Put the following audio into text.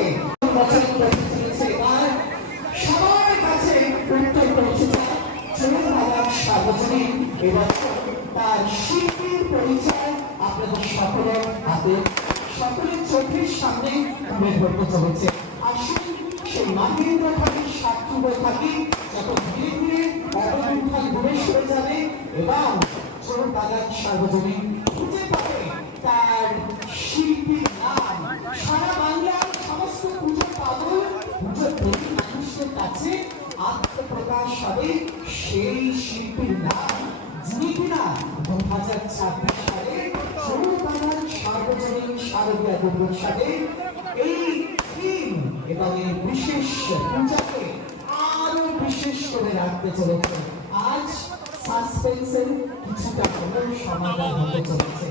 থেকে সবার কাছে উত্তর পৌঁছে যায় সার্বজনীন এবছর তার শিল্পীর পরিচয় আপনাদের সকলের হাতে সকলের চোখের সামনে তুলে ধরতে চলেছে। আসুন সেই মাহেন্দ্র খালির সাক্ষী হয়ে থাকি যখন ধীরে ধীরে অবলম্বন দূরে সরে যাবে এবং চোর বাগান সার্বজনীন খুঁজে পাবে তার শিল্পীর নাম। সারা বাংলার সমস্ত পুজো পাগল পুজো প্রেমী মানুষের কাছে আত্মপ্রকাশ হবে সেই শিল্পীর নাম, যিনি কিনা 2026 সালে চোর বাগান সার্বজনীন শারদীয়া দুর্গোৎসবে এই থিম এবং এই বিশেষ পূজাকে আরো বিশেষ করে রাখতে চলেছে। আজ সাসপেন্সের কিছুটা হলেও সমাধান হতে চলেছে।